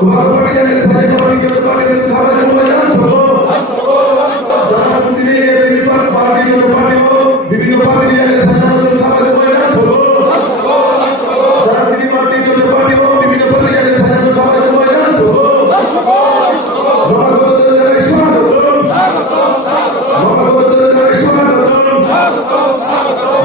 তোমার উপরে জানেন ভাই স্বাগতম স্বাগতম।